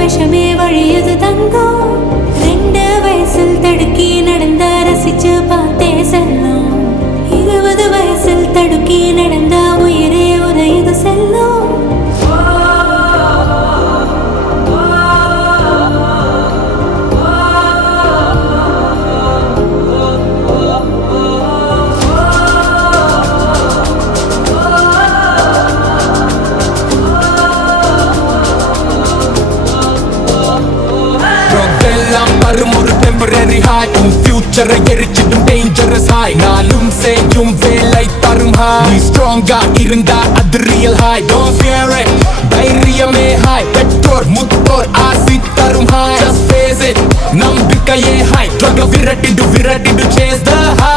விஷமே வழியது தங்கம் 2 வயசில் தடுக்கி நடந்த ரசிச்சு பார்த்தே செல்லும் 20 வயசில் தடுக்கி நடந்த உயிரே உரையது செல்லும் ஒரு டெம்பரரி ஹாய் உன் ஃபியூச்சரை எரிச்சிடும் டேஞ்சரஸ் ஹாய் நானும் செய்யும் வேலை தரும் ஹாய் ஸ்ட்ராங்கா இருந்தா அது real hi don't fear it தைரியமே ஹாய் பெற்றோர் முத்தோர் ஆசி தரும் ஹாய் ஜஸ்ட் ஃபேஸ் இட் நம்பிக்கையே ஹாய் ட்ரக விரட்டிடு சேஸ் த ஹாய்